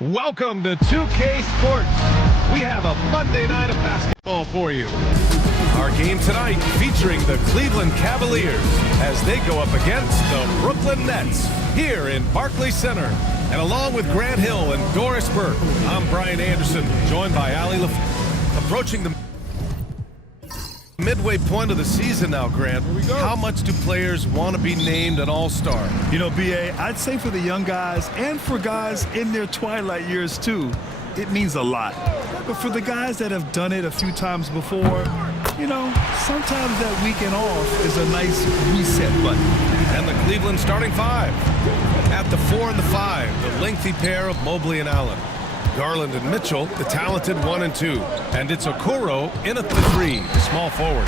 Welcome to 2K Sports. We have a Monday night of basketball for you. Our game tonight featuring the Cleveland Cavaliers as they go up against the Brooklyn Nets here in Barclays Center. And along with Grant Hill and Doris Burke, I'm Brian Anderson, joined by Allie approaching the midway point of the season now, Grant. Here we go. How much do players want to be named an all-star? You know, BA, I'd say for the young guys and for guys in their twilight years too, it means a lot. But for the guys that have done it a few times before, you know, sometimes that weekend off is a nice reset button. And the Cleveland starting five. At the 4 and the 5, the lengthy pair of Mobley and Allen. Garland and Mitchell, the talented 1 and 2. And it's Okoro in at the 3, small forward.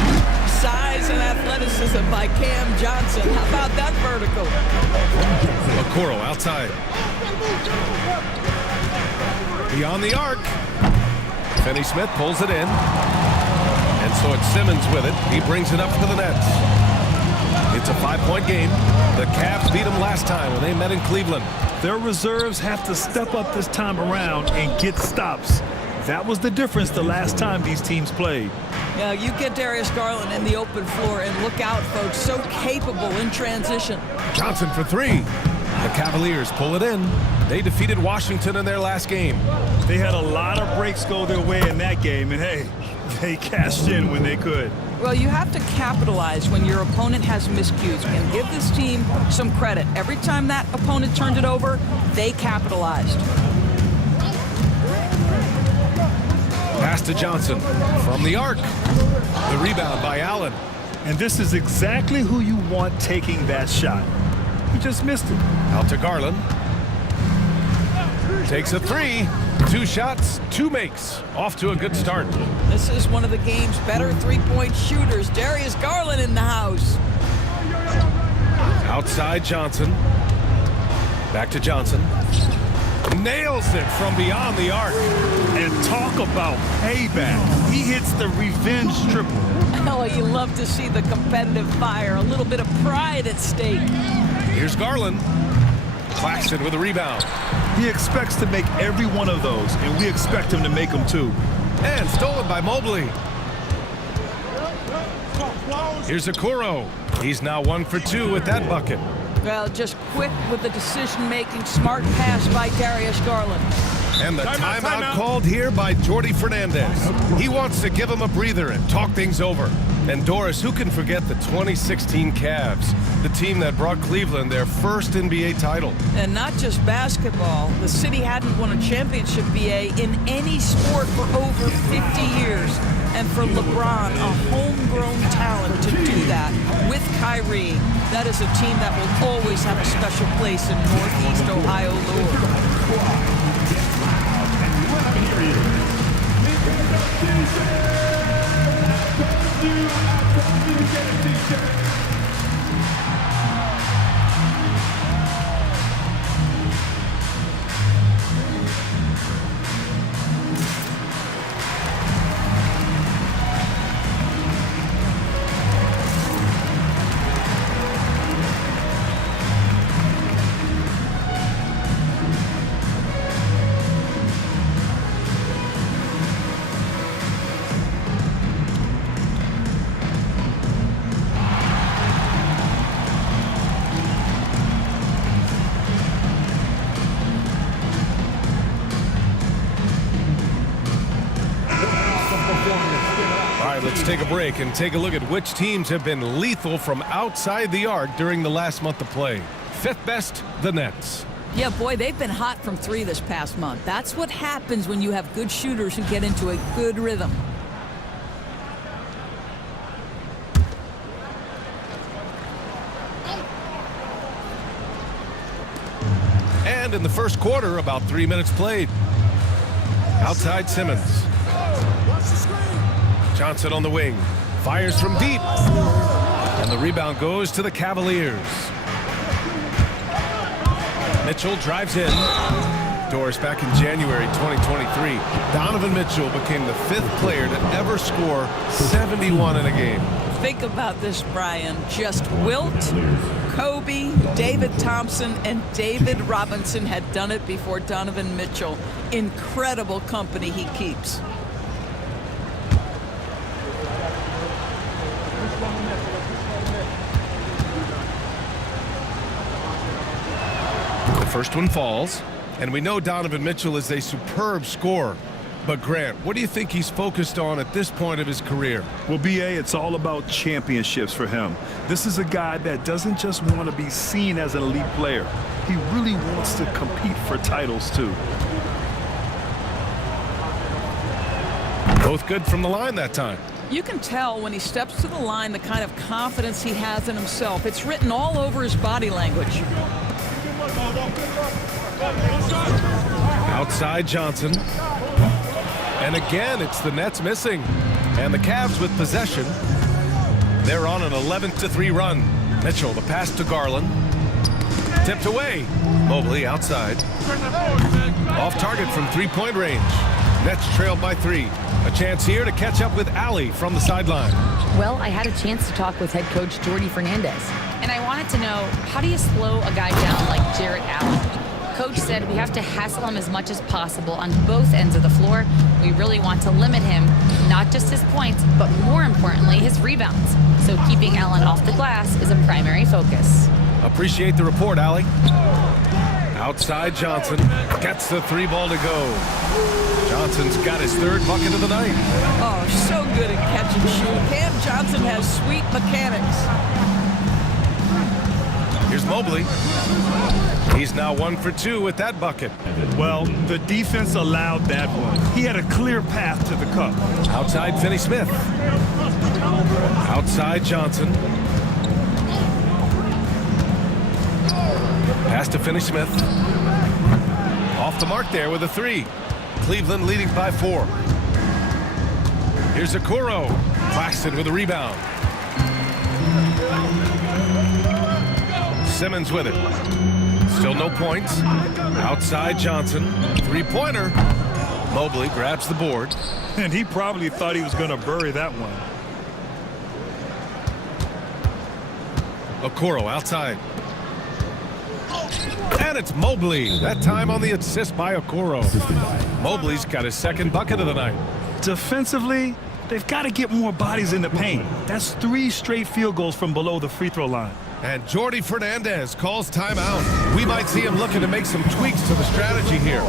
Size and athleticism by Cam Johnson. How about that vertical? Okoro outside. Beyond the arc. Finney-Smith pulls it in. And so it's Simmons with it. He brings it up for the Nets. It's a 5-point game. The Cavs beat them last time when they met in Cleveland. Their reserves have to step up this time around and get stops. That was the difference the last time these teams played. Yeah, you get Darius Garland in the open floor and look out, folks. So capable in transition. Johnson for 3. The Cavaliers pull it in. They defeated Washington in their last game. They had a lot of breaks go their way in that game, and hey, they cashed in when they could. Well, you have to capitalize when your opponent has miscues, and give this team some credit. Every time that opponent turned it over, they capitalized. Pass to Johnson from the arc. The rebound by Allen. And this is exactly who you want taking that shot. He just missed it. Out to Garland. Takes a 3. 2 shots, 2 makes. Off to a good start. This is one of the game's better three-point shooters. Darius Garland in the house. Outside Johnson. Back to Johnson. Nails it from beyond the arc. And talk about payback. He hits the revenge triple. Oh, you love to see the competitive fire. A little bit of pride at stake. Here's Garland. Claxton with a rebound. He expects to make every one of those, and we expect him to make them too. And stolen by Mobley. Here's Okoro. He's now 1 for 2 with that bucket. Well, just quick with the decision-making, smart pass by Darius Garland. And the timeout called here by Jordi Fernandez. He wants to give him a breather and talk things over. And Doris, who can forget the 2016 Cavs, the team that brought Cleveland their first NBA title? And not just basketball. The city hadn't won a championship, BA, in any sport for over 50 years. And for LeBron, a homegrown talent to do that with Kyrie, that is a team that will always have a special place in Northeast Ohio lore. Let's take a break and take a look at which teams have been lethal from outside the arc during the last month of play. 5th best, the Nets. Yeah, boy, they've been hot from 3 this past month. That's what happens when you have good shooters who get into a good rhythm. And in the first quarter, about 3 minutes played. Outside Simmons. Johnson on the wing. Fires from deep. And the rebound goes to the Cavaliers. Mitchell drives in. Doris, back in January 2023, Donovan Mitchell became the 5th player to ever score 71 in a game. Think about this, Brian. Just Wilt, Kobe, David Thompson, and David Robinson had done it before Donovan Mitchell. Incredible company he keeps. The first one falls, and we know Donovan Mitchell is a superb scorer. But Grant, what do you think he's focused on at this point of his career? Well, BA, it's all about championships for him. This is a guy that doesn't just want to be seen as an elite player. He really wants to compete for titles, too. Both good from the line that time. You can tell when he steps to the line the kind of confidence he has in himself. It's written all over his body language. Outside Johnson. And again, it's the Nets missing. And the Cavs with possession. They're on an 11-3 run. Mitchell, the pass to Garland. Tipped away. Mobley outside. Off target from three-point range. Nets trailed by 3. A chance here to catch up with Allie from the sideline. Well, I had a chance to talk with head coach Jordy Fernandez, and I wanted to know, how do you slow a guy down like Jarrett Allen? Coach said we have to hassle him as much as possible on both ends of the floor. We really want to limit him, not just his points, but more importantly, his rebounds. So keeping Allen off the glass is a primary focus. Appreciate the report, Allie. Outside Johnson gets the 3 ball to go. Johnson's got his 3rd bucket of the night. Oh, so good at catch and shoot. Cam Johnson has sweet mechanics. Here's Mobley. He's now 1 for 2 with that bucket. Well, the defense allowed that one. He had a clear path to the cup. Outside Finney-Smith. Outside Johnson. Pass to Finney-Smith. Off the mark there with a 3. Cleveland leading by 4. Here's Okoro. Claxton with a rebound. Simmons with it. Still no points. Outside Johnson. 3-pointer. Mobley grabs the board. And he probably thought he was going to bury that one. Okoro outside. And it's Mobley. That time on the assist by Okoro. Mobley's got his 2nd bucket of the night. Defensively, they've got to get more bodies in the paint. That's 3 straight field goals from below the free throw line. And Jordy Fernandez calls timeout. We might see him looking to make some tweaks to the strategy here.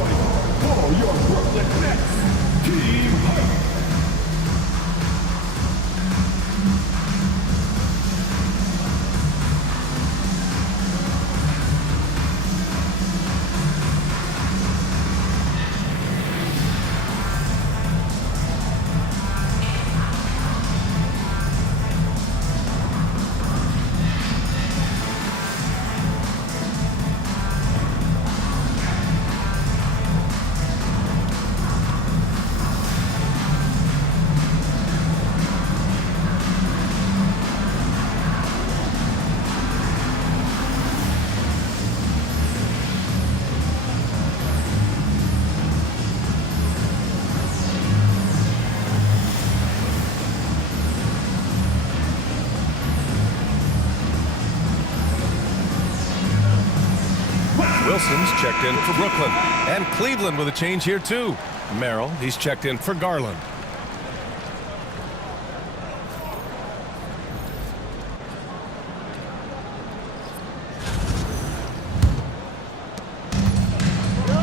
Wilson's checked in for Brooklyn. And Cleveland with a change here, too. Merrill, he's checked in for Garland.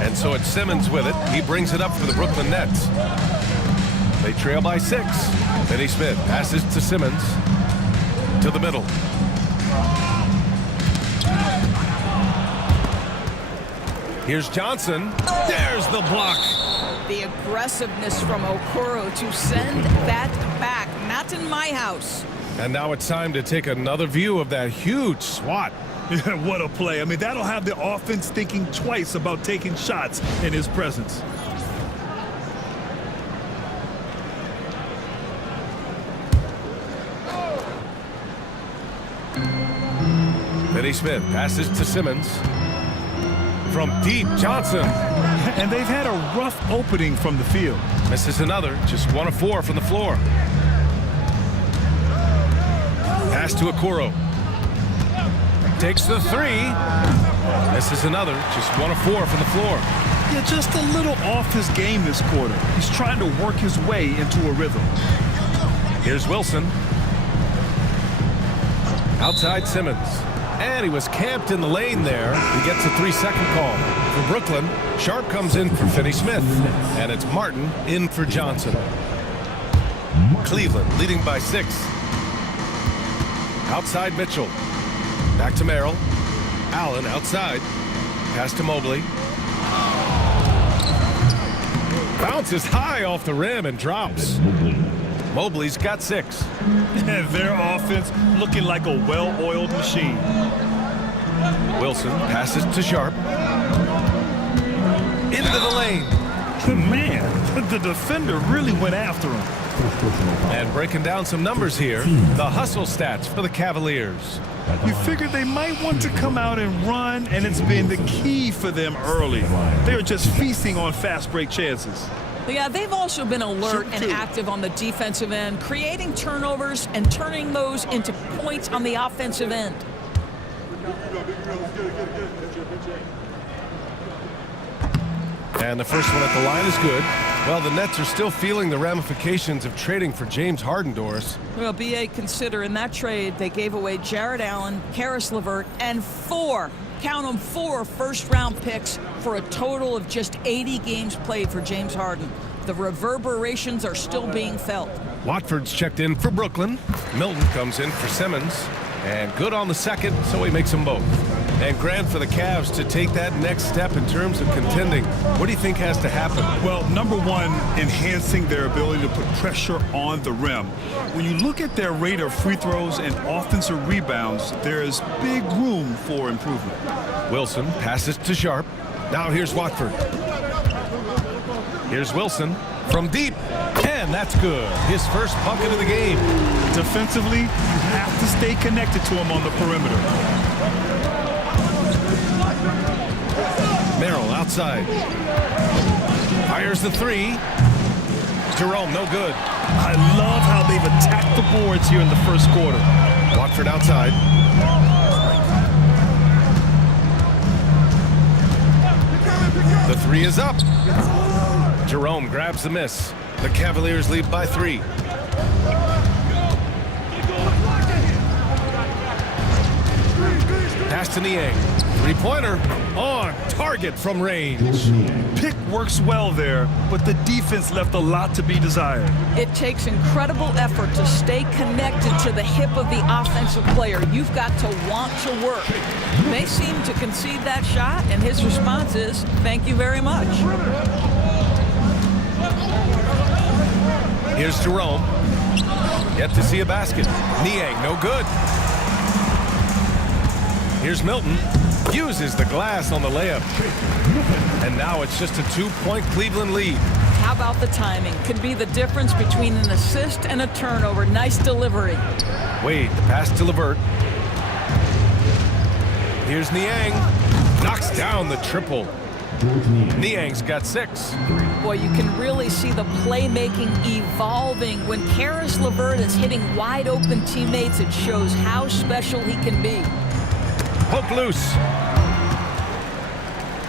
And so it's Simmons with it. He brings it up for the Brooklyn Nets. They trail by 6. Finney-Smith passes to Simmons. To the middle. Here's Johnson. There's the block. The aggressiveness from Okoro to send that back. Not in my house. And now it's time to take another view of that huge swat. Yeah, what a play. I mean, that'll have the offense thinking twice about taking shots in his presence. Finney-Smith passes to Simmons. From deep, Johnson. And they've had a rough opening from the field. Misses another, just 1 of 4 from the floor. Pass to Okoro. Takes the 3. Misses another, just 1 of 4 from the floor. Yeah, just a little off his game this quarter. He's trying to work his way into a rhythm. Here's Wilson. Outside Simmons. And he was camped in the lane there. He gets a 3-second call. For Brooklyn, Sharp comes in for Finney-Smith. And it's Martin in for Johnson. Cleveland leading by 6. Outside Mitchell. Back to Merrill. Allen outside. Pass to Mobley. Bounces high off the rim and drops. Mobley's got 6. And their offense looking like a well-oiled machine. Wilson passes to Sharp. Into the lane. Man, the defender really went after him. And breaking down some numbers here, the hustle stats for the Cavaliers. You figured they might want to come out and run, and it's been the key for them early. They're just feasting on fast break chances. Yeah, they've also been alert and active on the defensive end, creating turnovers and turning those into points on the offensive end. And the first one at the line is good. Well, the Nets are still feeling the ramifications of trading for James Harden, Doris. Well, BA, consider in that trade, they gave away Jared Allen, Karis LeVert, and 4, count them, 4 first-round picks for a total of just 80 games played for James Harden. The reverberations are still being felt. Watford's checked in for Brooklyn. Milton comes in for Simmons. And good on the second, so he makes them both. And Grant, for the Cavs to take that next step in terms of contending, what do you think has to happen? Well, number one, enhancing their ability to put pressure on the rim. When you look at their rate of free throws and offensive rebounds, there is big room for improvement. Wilson passes to Sharp. Now here's Watford. Here's Wilson from deep. And that's good. His first bucket of the game. Defensively, you have to stay connected to him on the perimeter. Merrill outside. Fires the 3. Jerome, no good. I love how they've attacked the boards here in the first quarter. Watford outside. The 3 is up. Jerome grabs the miss. The Cavaliers lead by 3. Pass to Niang. 3-pointer on target from range. Pick works well there, but the defense left a lot to be desired. It takes incredible effort to stay connected to the hip of the offensive player. You've got to want to work. They seem to concede that shot, and his response is, thank you very much. Here's Jerome. Yet to see a basket. Niang, no good. Here's Milton. Uses the glass on the layup. And now it's just a 2-point Cleveland lead. How about the timing? Could be the difference between an assist and a turnover. Nice delivery. Wade, the pass to LeVert. Here's Niang. Knocks down the triple. Niang's got 6. Boy, you can really see the playmaking evolving. When Karis LeVert is hitting wide open teammates, it shows how special he can be. Poke loose.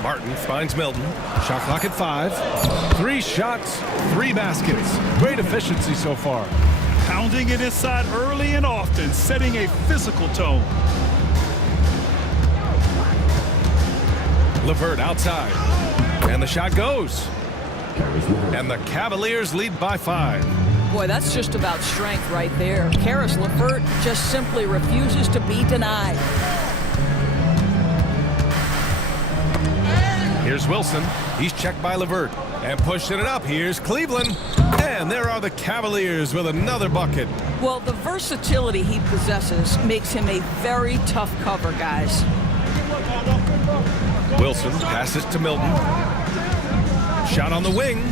Martin finds Milton. Shot clock at 5. 3 shots, 3 baskets. Great efficiency so far. Pounding it inside early and often, setting a physical tone. LeVert outside. And the shot goes. And the Cavaliers lead by 5. Boy, that's just about strength right there. Karis LeVert just simply refuses to be denied. Here's Wilson. He's checked by LeVert. And pushing it up. Here's Cleveland. And there are the Cavaliers with another bucket. Well, the versatility he possesses makes him a very tough cover, guys. Wilson passes to Milton. Shot on the wing.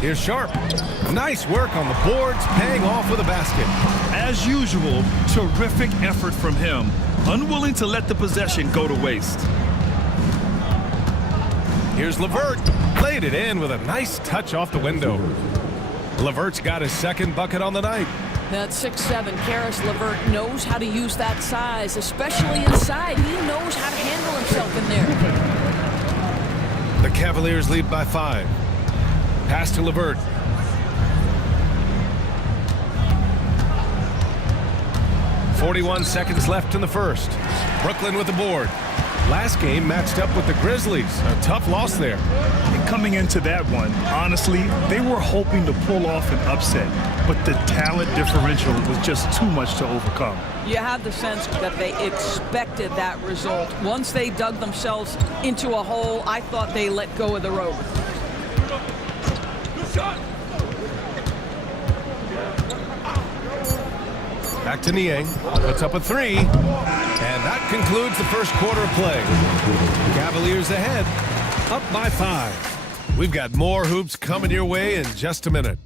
Here's Sharp. Nice work on the boards, paying off with a basket. As usual, terrific effort from him. Unwilling to let the possession go to waste. Here's LeVert. Laid it in with a nice touch off the window. LeVert's got his second bucket on the night. That 6'7", Karis LeVert knows how to use that size, especially inside. He knows how to handle himself in there. The Cavaliers lead by 5. Pass to LeVert. .41 seconds left in the first. Brooklyn with the board. Last game matched up with the Grizzlies. A tough loss there. And coming into that one, honestly, they were hoping to pull off an upset, but the talent differential was just too much to overcome. You have the sense that they expected that result. Once they dug themselves into a hole, I thought they let go of the rope. Back to Niang. Puts up a 3. And that concludes the first quarter of play. Cavaliers ahead, up by 5. We've got more hoops coming your way in just a minute.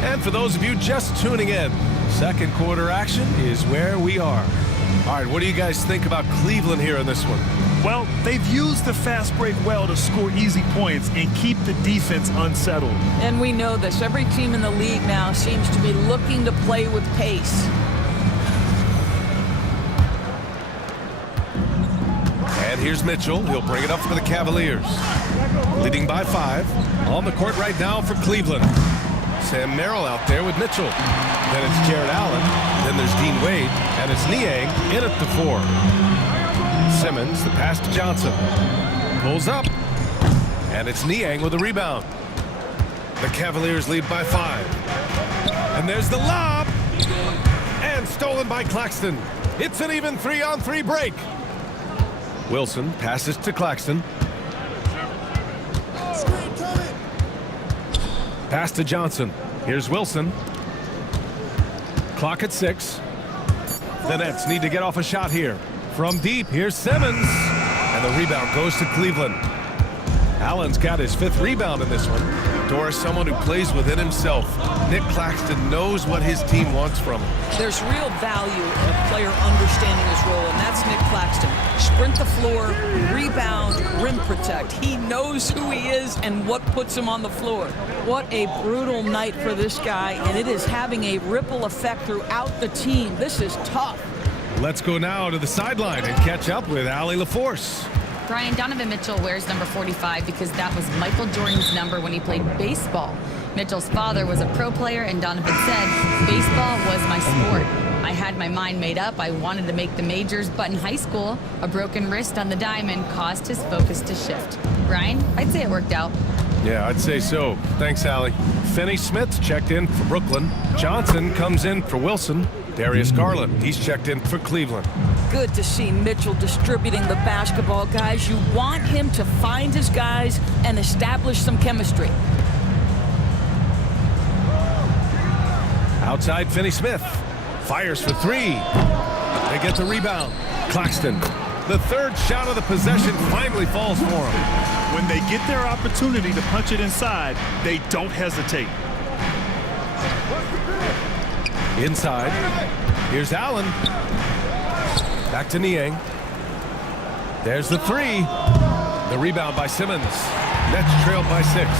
And for those of you just tuning in, second quarter action is where we are. All right, what do you guys think about Cleveland here in this one? Well, they've used the fast break well to score easy points and keep the defense unsettled. And we know this. Every team in the league now seems to be looking to play with pace. And here's Mitchell. He'll bring it up for the Cavaliers. Leading by 5. On the court right now for Cleveland. Sam Merrill out there with Mitchell. Then it's Jared Allen. Then there's Dean Wade. And it's Niang in at the 4. Simmons, the pass to Johnson. Pulls up. And it's Niang with a rebound. The Cavaliers lead by 5. And there's the lob. And stolen by Claxton. It's an even 3-on-3 break. Wilson passes to Claxton. Pass to Johnson. Here's Wilson. Clock at 6. The Nets need to get off a shot here. From deep, here's Simmons. And the rebound goes to Cleveland. Allen's got his 5th rebound in this one. Doris, someone who plays within himself. Nick Claxton knows what his team wants from him. There's real value in a player understanding his role, and that's Nick Claxton. Sprint the floor, rebound, rim protect. He knows who he is and what puts him on the floor. What a brutal night for this guy, and it is having a ripple effect throughout the team. This is tough. Let's go now to the sideline and catch up with Allie LaForce. Brian, Donovan Mitchell wears number 45 because that was Michael Jordan's number when he played baseball. Mitchell's father was a pro player, and Donovan said, baseball was my sport. I had my mind made up. I wanted to make the majors, but in high school, a broken wrist on the diamond caused his focus to shift. Brian, I'd say it worked out. Yeah, I'd say so. Thanks, Allie. Finney-Smith checked in for Brooklyn. Johnson comes in for Wilson. Darius Garland, he's checked in for Cleveland. Good to see Mitchell distributing the basketball, guys. You want him to find his guys and establish some chemistry. Outside, Finney-Smith fires for 3. They get the rebound. Claxton, the 3rd shot of the possession, finally falls for him. When they get their opportunity to punch it inside, they don't hesitate. Inside, here's Allen. Back to Niang. There's the 3. The rebound by Simmons. Nets trailed by 6.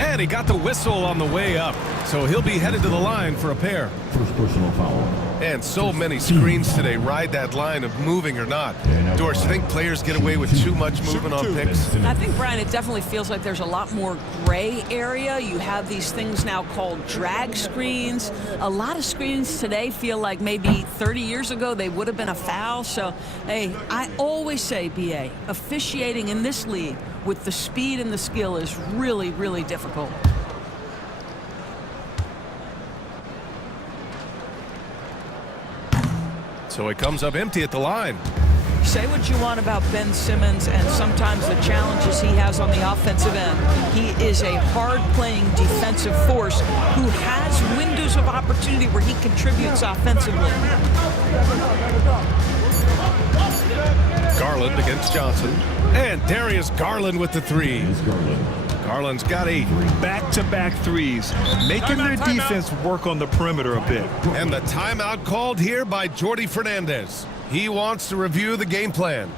And he got the whistle on the way up, so he'll be headed to the line for a pair. First personal foul. And so many screens today ride that line of moving or not. Doris, think players get away with too much movement on picks? I think, Brian, it definitely feels like there's a lot more gray area. You have these things now called drag screens. A lot of screens today feel like maybe 30 years ago they would have been a foul. So, hey, I always say, BA, officiating in this league with the speed and the skill is really, really difficult. So it comes up empty at the line. Say what you want about Ben Simmons and sometimes the challenges he has on the offensive end. He is a hard-playing defensive force who has windows of opportunity where he contributes offensively. Garland against Johnson. And Darius Garland with the three. Garland's got 8. Back-to-back threes, making their defense work on the perimeter a bit. And the timeout called here by Jordy Fernandez. He wants to review the game plan.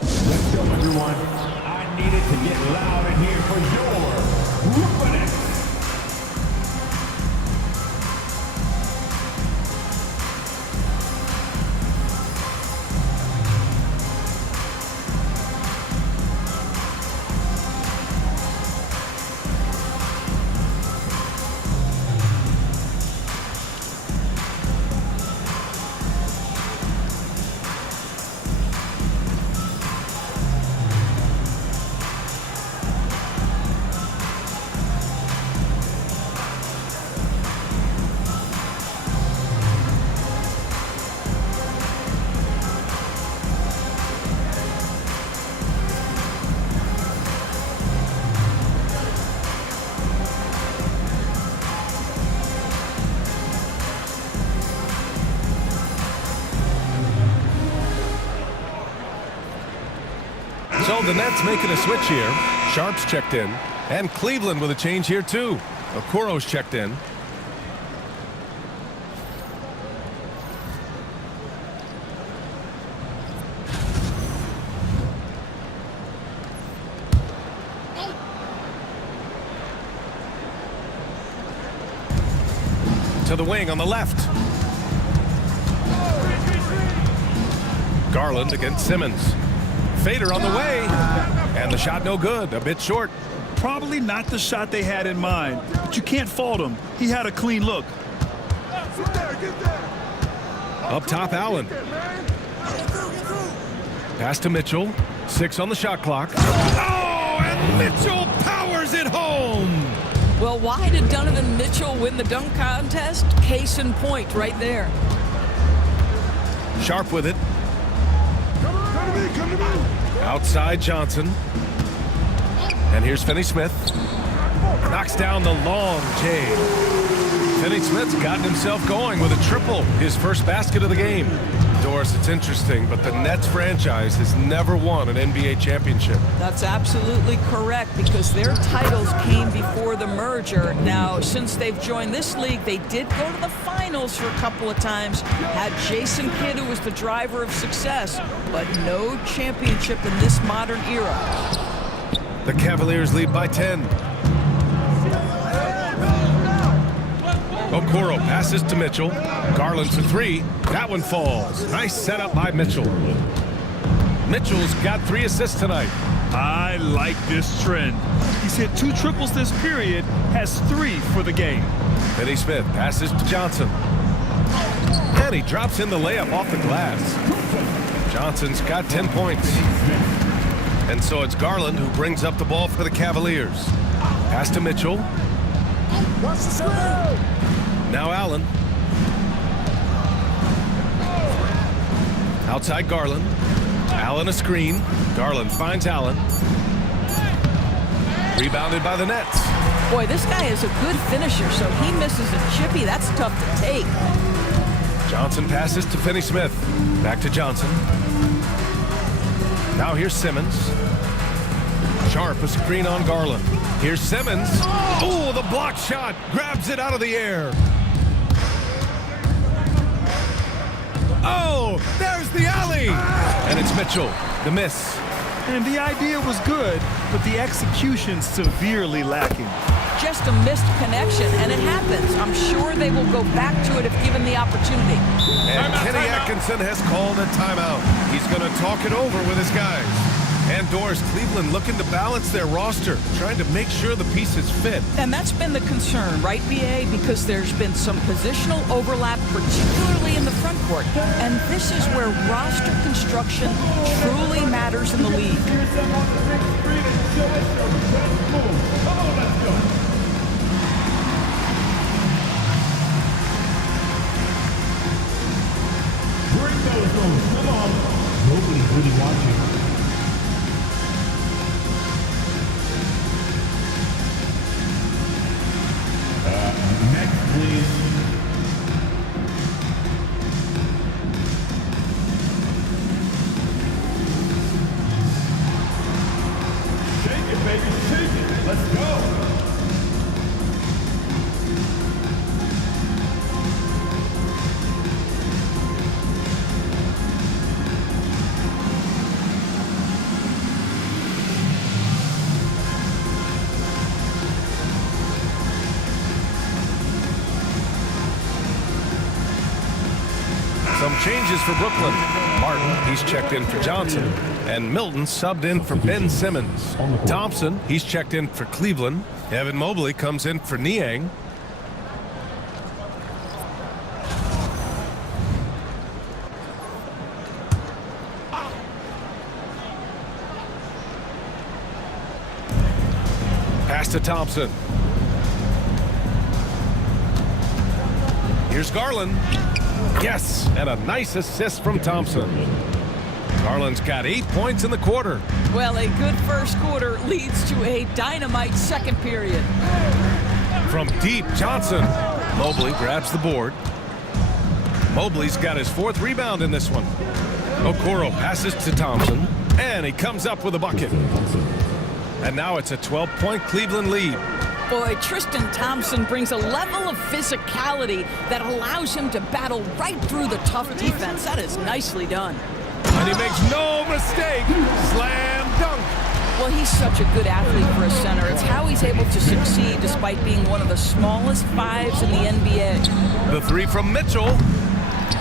Let's go, everyone. I needed to get loud in here for your Brooklyn Nets. So the Nets making a switch here. Sharp's checked in. And Cleveland with a change here too. Okoro's checked in. To the wing on the left. Garland against Simmons. Fader on the way, and the shot no good, a bit short. Probably not the shot they had in mind, but you can't fault him. He had a clean look. Up top, Allen. Pass to Mitchell. 6 on the shot clock. Oh, and Mitchell powers it home. Well, why did Donovan Mitchell win the dunk contest? Case in point right there. Sharp with it. Outside Johnson. And here's Finney-Smith. Knocks down the long J. Finney-Smith's gotten himself going with a triple. His first basket of the game. Doris, it's interesting, but the Nets franchise has never won an NBA championship. That's absolutely correct, because their titles came before the merger. Now, since they've joined this league, they did go to the finals for a couple of times. Had Jason Kidd, who was the driver of success, but no championship in this modern era. The Cavaliers lead by 10. Okoro passes to Mitchell. Garland for 3. That one falls. Nice setup by Mitchell. Mitchell's got 3 assists tonight. I like this trend. He's hit 2 triples this period, has 3 for the game. Finney-Smith passes to Johnson. And he drops in the layup off the glass. Johnson's got 10 points. And so it's Garland who brings up the ball for the Cavaliers. Pass to Mitchell. Now Allen. Outside Garland. Allen a screen. Garland finds Allen. Rebounded by the Nets. Boy, this guy is a good finisher, so he misses a chippy. That's tough to take. Johnson passes to Finney-Smith. Back to Johnson. Now here's Simmons. Sharp a screen on Garland. Here's Simmons. Oh, the block shot. Grabs it out of the air. Oh, there's the alley. And it's Mitchell. The miss. And the idea was good, but the execution severely lacking. Just a missed connection, and it happens. I'm sure they will go back to it if given the opportunity. And Kenny Atkinson has called a timeout. He's going to talk it over with his guys. And Doris, Cleveland looking to balance their roster, trying to make sure the pieces fit. And that's been the concern, right, BA? Because there's been some positional overlap, particularly in the front court. And this is where roster construction truly matters in the league. Bring those goals. Come on. Nobody's really watching. Next, please. decision. Let's go. Some changes for Brooklyn. Martin, he's checked in for Johnson. And Milton subbed in for Ben Simmons. Thompson, he's checked in for Cleveland. Evan Mobley comes in for Niang. Pass to Thompson. Here's Garland. Yes, and a nice assist from Thompson. Garland's got 8 points in the quarter. Well, a good first quarter leads to a dynamite second period. From deep, Johnson. Mobley grabs the board. Mobley's got his 4th rebound in this one. Okoro passes to Thompson, and he comes up with a bucket. And now it's a 12-point Cleveland lead. Boy, Tristan Thompson brings a level of physicality that allows him to battle right through the tough defense. That is nicely done. And he makes no mistake. Slam dunk. Well, he's such a good athlete for a center. It's how he's able to succeed despite being one of the smallest 5s in the NBA. The 3 from Mitchell.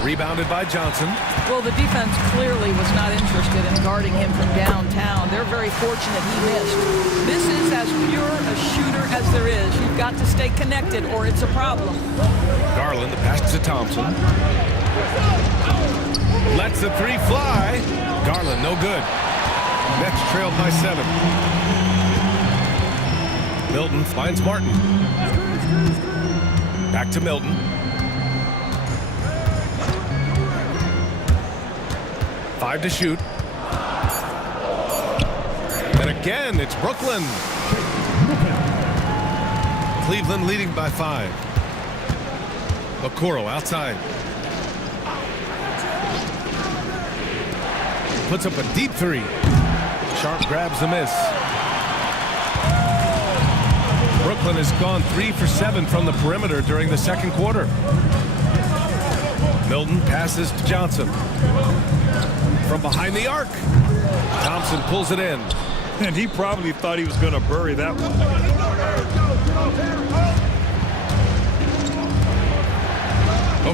Rebounded by Johnson. Well, the defense clearly was not interested in guarding him from downtown. They're very fortunate he missed. This is as pure a shooter as there is. You've got to stay connected or it's a problem. Garland, the pass to Thompson. Lets the 3 fly. Garland, no good. Nets trailed by 7. Milton finds Martin. Back to Milton. Five to shoot. And again, it's Brooklyn. Cleveland leading by 5. Okoro outside. Puts up a deep 3. Sharp grabs the miss. Brooklyn has gone 3 for 7 from the perimeter during the second quarter. Milton passes to Johnson. From behind the arc. Thompson pulls it in. And he probably thought he was going to bury that one.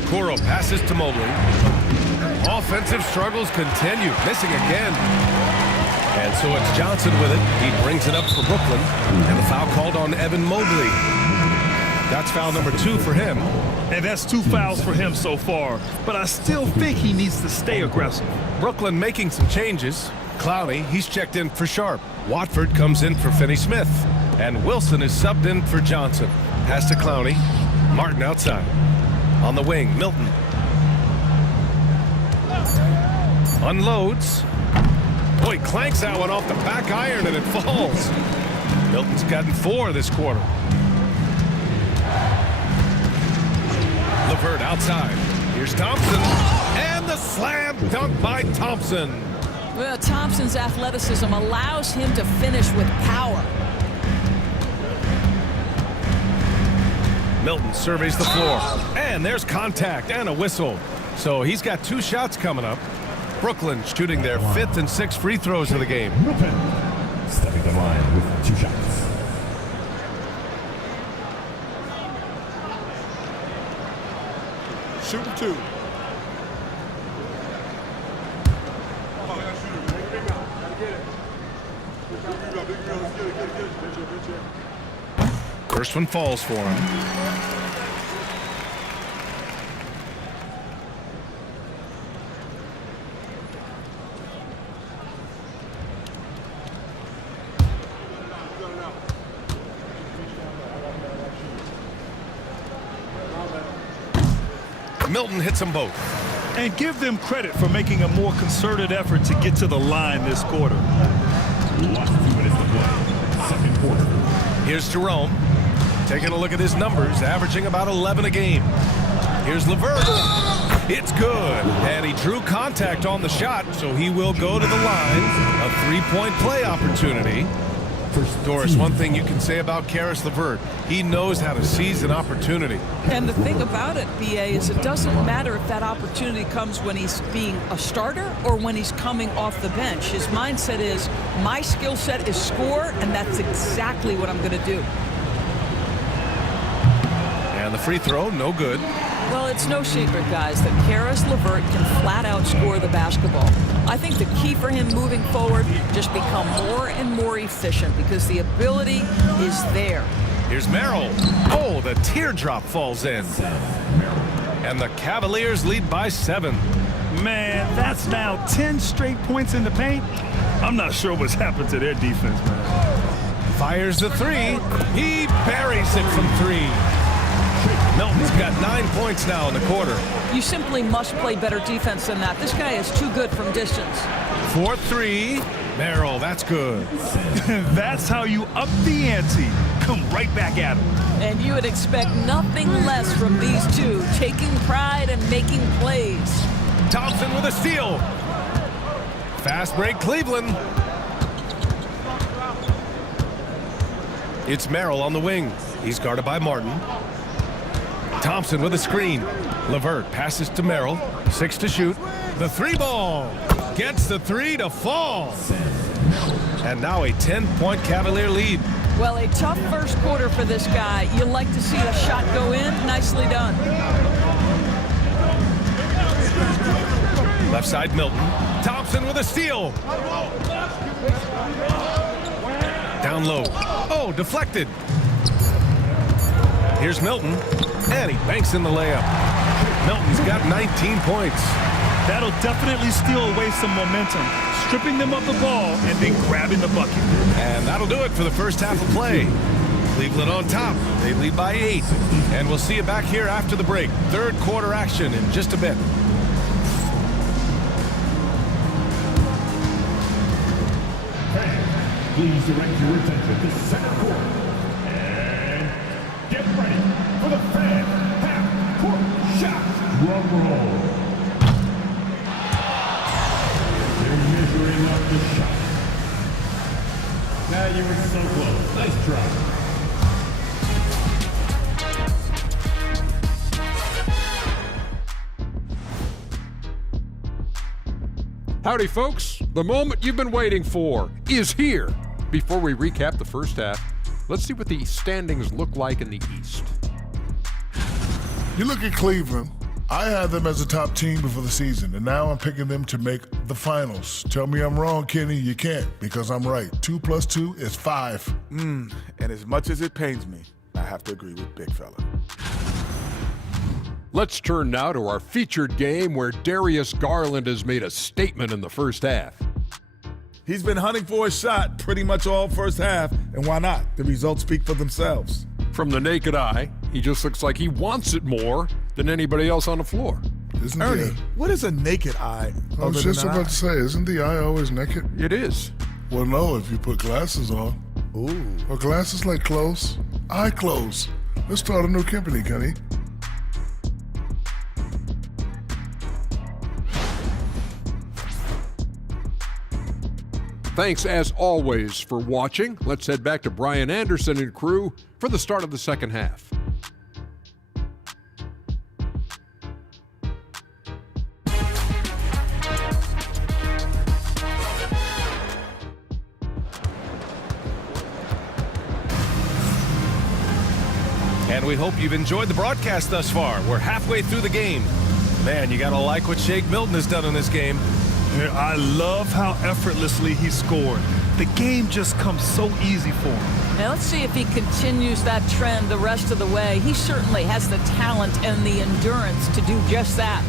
Okoro passes to Mobley. Offensive struggles continue. Missing again. And so it's Johnson with it. He brings it up for Brooklyn. And the foul called on Evan Mobley. That's foul number 2 for him. And that's 2 fouls for him so far. But I still think he needs to stay aggressive. Brooklyn making some changes. Clowney, he's checked in for Sharp. Watford comes in for Finney-Smith. And Wilson is subbed in for Johnson. Pass to Clowney. Martin outside. On the wing, Milton. Unloads. Boy, clanks that one off the back iron and it falls. Milton's gotten 4 this quarter. LeVert outside. Here's Thompson. And the slam dunk by Thompson. Well, Thompson's athleticism allows him to finish with power. Milton surveys the floor. And there's contact and a whistle. So he's got 2 shots coming up. Brooklyn shooting their 5th and 6th free throws of the game. Stepping the line with 2 shots. Shooting 2. First one falls for him. Milton hits them both. And give them credit for making a more concerted effort to get to the line this quarter. Last 2 minutes to play. Second quarter. Here's Jerome. Taking a look at his numbers, averaging about 11 a game. Here's LeVert. It's good. And he drew contact on the shot, so he will go to the line. A 3-point play opportunity Doris, one thing you can say about Karis LeVert, he knows how to seize an opportunity. And the thing about it, BA, is it doesn't matter if that opportunity comes when he's being a starter or when he's coming off the bench. His mindset is, my skill set is score, and that's exactly what I'm going to do. And the free throw, no good. Well, it's no secret, guys, that Karis LeVert can flat out score the basketball. I think the key for him moving forward, just become more and more efficient because the ability is there. Here's Merrill. Oh, the teardrop falls in. And the Cavaliers lead by 7. Man, that's now 10 straight points in the paint. I'm not sure what's happened to their defense, man. Fires the 3. He buries it from 3. Milton's got 9 points now in the quarter. You simply must play better defense than that. This guy is too good from distance. 4-3. Merrill, that's good. That's how you up the ante. Come right back at him. And you would expect nothing less from these two, taking pride and making plays. Thompson with a steal. Fast break, Cleveland. It's Merrill on the wing. He's guarded by Martin. Thompson with a screen. LeVert passes to Merrill. 6 to shoot. The 3 ball. Gets the 3 to fall. And now a 10-point Cavalier lead. Well, a tough first quarter for this guy. You like to see a shot go in. Nicely done. Left side, Milton. Thompson with a steal. Down low. Oh, deflected. Here's Milton. And he banks in the layup. Milton's got 19 points. That'll definitely steal away some momentum, stripping them of the ball and then grabbing the bucket. And that'll do it for the first half of play. Cleveland on top. They lead by 8. And we'll see you back here after the break. Third quarter action in just a bit. Please direct your attention to center court. And get ready for the fan half-court shot. Drum roll. They're measuring up the shot. Now you were so close. Nice try. Howdy, folks. The moment you've been waiting for is here. Before we recap the first half, let's see what the standings look like in the East. You look at Cleveland. I had them as a top team before the season, and now I'm picking them to make the finals. Tell me I'm wrong, Kenny. You can't, because I'm right. 2 + 2 is 5. And as much as it pains me, I have to agree with Big Fella. Let's turn now to our featured game where Darius Garland has made a statement in the first half. He's been hunting for a shot pretty much all first half, and why not? The results speak for themselves. From the naked eye, he just looks like he wants it more than anybody else on the floor. Isn't Ernie, the, what is a naked eye? I was just about to say, isn't the eye always naked? It is. Well, no, if you put glasses on. Ooh. Are glasses like clothes? Eye clothes. Let's start a new company, Kenny. Thanks, as always, for watching. Let's head back to Brian Anderson and crew for the start of the second half. And we hope you've enjoyed the broadcast thus far. We're halfway through the game. Man, you gotta like what Shake Milton has done in this game. I love how effortlessly he scored. The game just comes so easy for him. Now let's see if he continues that trend the rest of the way. He certainly has the talent and the endurance to do just that.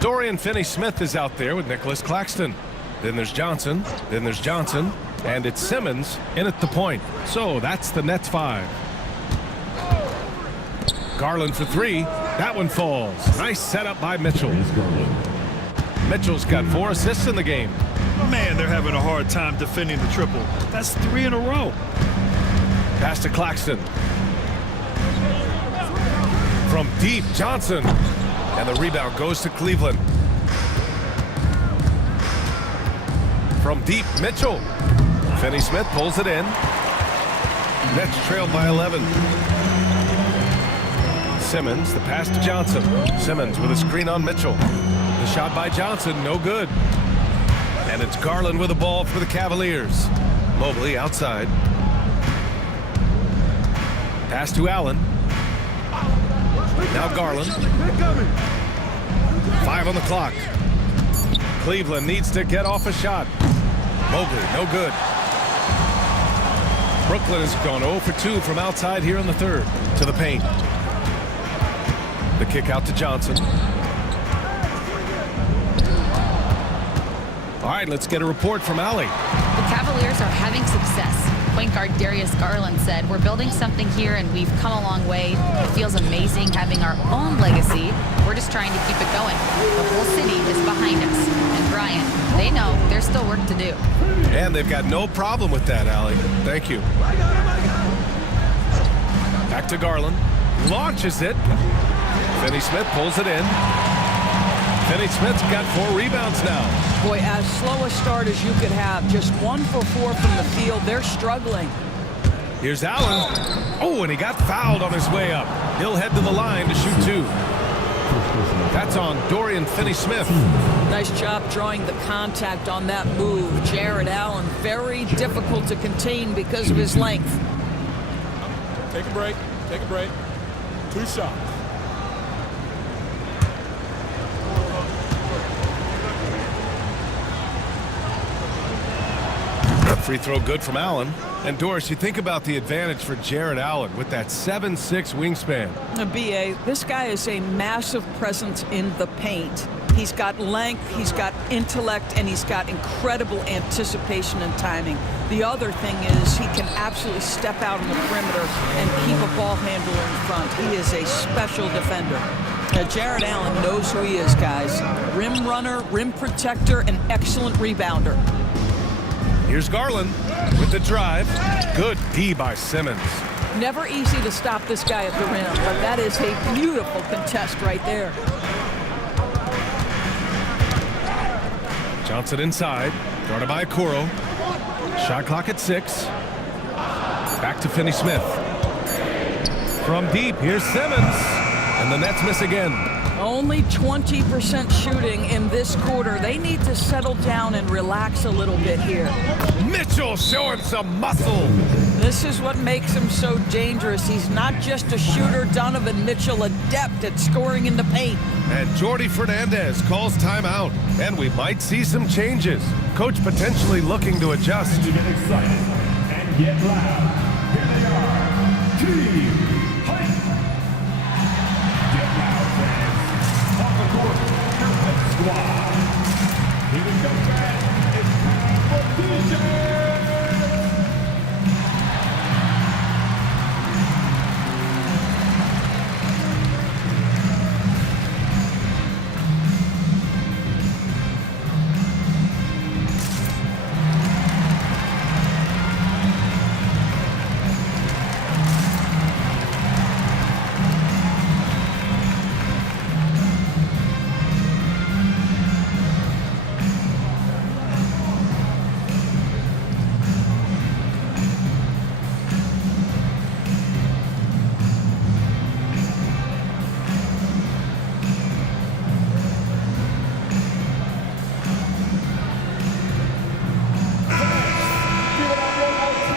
Dorian Finney-Smith is out there with Nicholas Claxton. Then there's Johnson. Then there's Johnson. And it's Simmons in at the point. So that's the Nets 5. Garland for 3. That one falls. Nice setup by Mitchell. Mitchell's got 4 assists in the game. Man, they're having a hard time defending the triple. That's 3 in a row. Pass to Claxton. From deep, Johnson. And the rebound goes to Cleveland. From deep, Mitchell. Finney-Smith pulls it in. Nets trailed by 11. Simmons, the pass to Johnson. Simmons with a screen on Mitchell. The shot by Johnson, no good. And it's Garland with the ball for the Cavaliers. Mobley outside. Pass to Allen. Now Garland. 5 on the clock. Cleveland needs to get off a shot. Mobley, no good. Brooklyn has gone 0 for 2 from outside here in the third. To the paint. The kick out to Johnson. All right, let's get a report from Allie. The Cavaliers are having success. Point guard Darius Garland said, "We're building something here and we've come a long way. It feels amazing having our own legacy. We're just trying to keep it going. The whole city is behind us." And Brian, they know there's still work to do. And they've got no problem with that, Allie. Thank you. Back to Garland. Launches it. Finney-Smith pulls it in. Finney-Smith's got 4 rebounds now. Boy, as slow a start as you could have. Just 1 for 4 from the field. They're struggling. Here's Allen. Oh, and he got fouled on his way up. He'll head to the line to shoot 2. That's on Dorian Finney-Smith. Nice job drawing the contact on that move. Jared Allen, very difficult to contain because of his length. Take a break. Take a break. 2 shots. Free throw good from Allen. And Doris, you think about the advantage for Jared Allen with that 7'6" wingspan. BA, this guy is a massive presence in the paint. He's got length, he's got intellect, and he's got incredible anticipation and timing. The other thing is he can absolutely step out on the perimeter and keep a ball handler in front. He is a special defender. Jared Allen knows who he is, guys. Rim runner, rim protector, and excellent rebounder. Here's Garland with the drive. Good D by Simmons. Never easy to stop this guy at the rim, but that is a beautiful contest right there. Johnson inside, guarded by Okoro. Shot clock at 6. Back to Finney-Smith. From deep, here's Simmons. And the Nets miss again. Only 20% shooting in this quarter. They need to settle down and relax a little bit here. Mitchell showing some muscle. This is what makes him so dangerous. He's not just a shooter. Donovan Mitchell, adept at scoring in the paint. And Jordi Fernandez calls timeout. And we might see some changes. Coach potentially looking to adjust. To get excited and get loud. Here they are. Team Hype. Get loud, fans. On the court, your Hype Squad. Here we go, fans. It's time for DJ.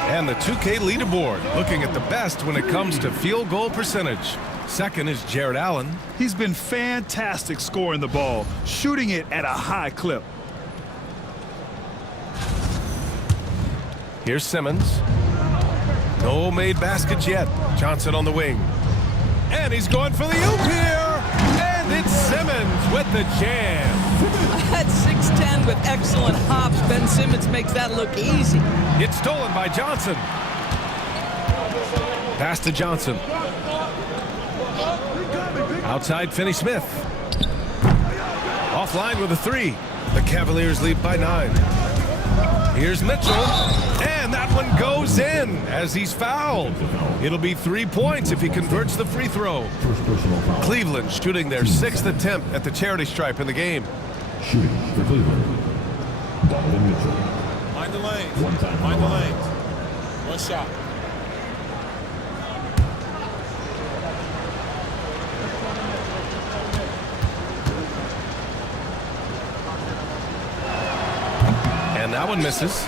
And the 2K leaderboard, looking at the best when it comes to field goal percentage. Second is Jared Allen. He's been fantastic scoring the ball, shooting it at a high clip. Here's Simmons. No made baskets yet. Johnson on the wing. And he's going for the oop here. And it's Simmons with the jam. At 6'10" with excellent hops, Ben Simmons makes that look easy. It's stolen by Johnson. Pass to Johnson. Outside Finney-Smith. Offline with a 3. The Cavaliers lead by 9. Here's Mitchell. And that one goes in as he's fouled. It'll be 3 points if he converts the free throw. Cleveland shooting their 6th attempt at the charity stripe in the game. Shooting for Cleveland. Donovan Mitchell. Mind the lanes. One time. Mind the lanes. One shot. And that one misses.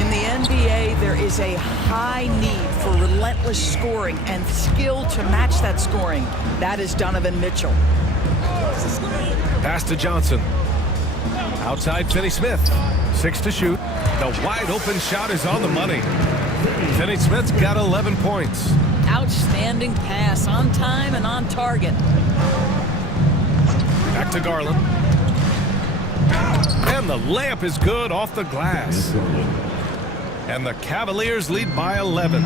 In the NBA, there is a high need for relentless scoring and skill to match that scoring. That is Donovan Mitchell. Pass to Johnson. Outside Finney-Smith. 6 to shoot. The wide open shot is on the money. Finney-Smith's got 11 points. Outstanding pass, on time and on target. Back to Garland. And the layup is good off the glass. And the Cavaliers lead by 11.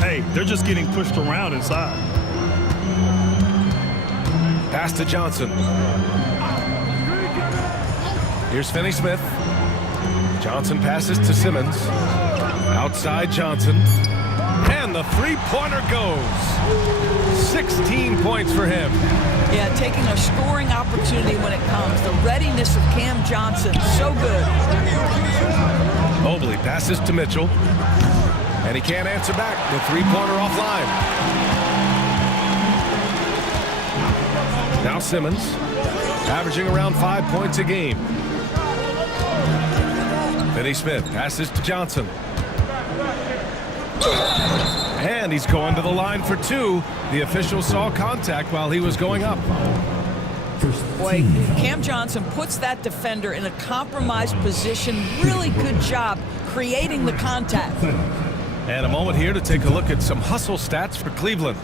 Hey, they're just getting pushed around inside. Pass to Johnson. Here's Finney-Smith. Johnson passes to Simmons. Outside Johnson. And the three-pointer goes. 16 points for him. Yeah, taking a scoring opportunity when it comes. The readiness of Cam Johnson, so good. Mobley passes to Mitchell. And he can't answer back. The three-pointer offline. Now Simmons, averaging around 5 points a game. Finney-Smith passes to Johnson. And he's going to the line for 2. The official saw contact while he was going up. Boy, Cam Johnson puts that defender in a compromised position. Really good job creating the contact. And a moment here to take a look at some hustle stats for Cleveland.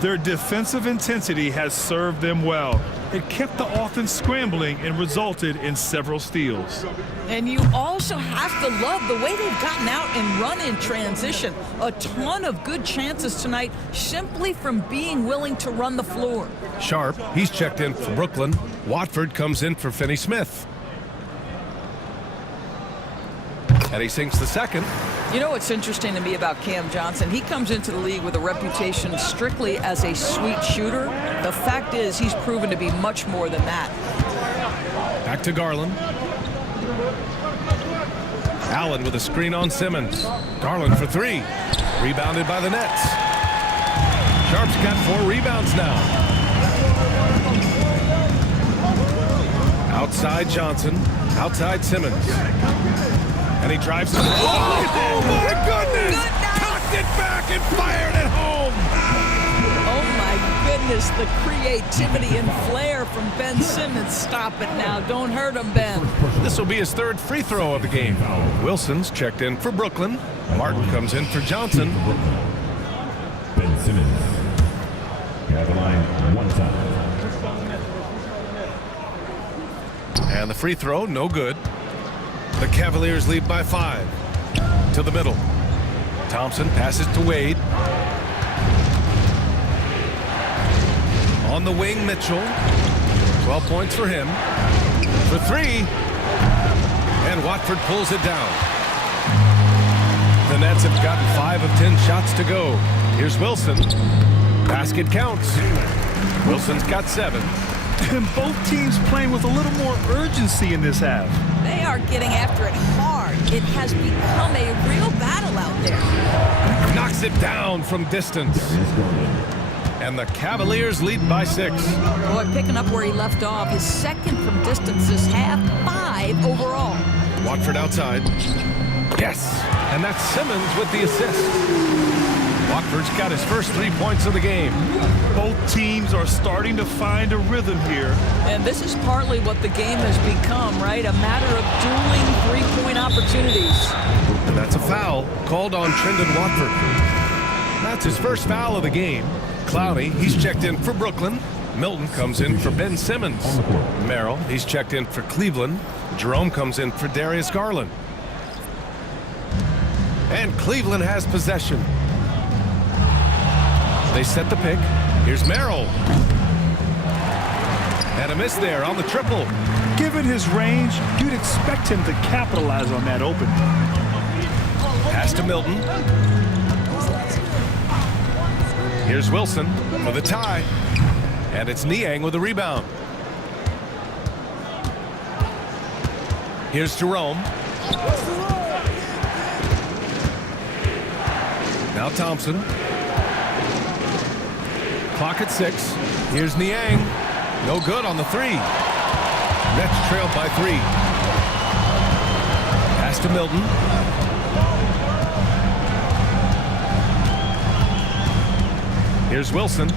Their defensive intensity has served them well. It kept the offense scrambling and resulted in several steals. And you also have to love the way they've gotten out and run in transition. A ton of good chances tonight simply from being willing to run the floor. Sharp, he's checked in for Brooklyn. Watford comes in for Finney-Smith. And he sinks the second. You know what's interesting to me about Cam Johnson? He comes into the league with a reputation strictly as a sweet shooter. The fact is he's proven to be much more than that. Back to Garland. Allen with a screen on Simmons. Garland for 3. Rebounded by the Nets. Sharp's got 4 rebounds now. Outside Johnson. Outside Simmons. And he drives to the... Oh my goodness! Cocked it back and fired it home! Oh my goodness, the creativity and flair from Ben Simmons. Stop it now. Don't hurt him, Ben. This will be his 3rd free throw of the game. Wilson's checked in for Brooklyn. Martin comes in for Johnson. Ben Simmons. At the line one time. And the free throw, no good. The Cavaliers lead by 5. To the middle. Thompson passes to Wade. On the wing, Mitchell. 12 points for him. For 3. And Watford pulls it down. The Nets have gotten 5 of 10 shots to go. Here's Wilson. Basket counts. Wilson's got 7. And both teams playing with a little more urgency in this half. They are getting after it hard. It has become a real battle out there. Knocks it down from distance. And the Cavaliers lead by 6. Boy, picking up where he left off. His 2nd from distance this half, 5 overall. Watford outside. Yes. And that's Simmons with the assist. Watford's got his first 3 points of the game. Both teams are starting to find a rhythm here. And this is partly what the game has become, right? A matter of dueling three-point opportunities. And that's a foul called on Trendon Watford. That's his first foul of the game. Clowney, he's checked in for Brooklyn. Milton comes in for Ben Simmons. Merrill, he's checked in for Cleveland. Jerome comes in for Darius Garland. And Cleveland has possession. They set the pick. Here's Merrill. And a miss there on the triple. Given his range, you'd expect him to capitalize on that open. Pass to Milton. Here's Wilson for the tie. And it's Niang with the rebound. Here's Jerome. Now Thompson. Clock at 6. Here's Niang. No good on the 3. Nets trailed by 3. Pass to Milton. Here's Wilson.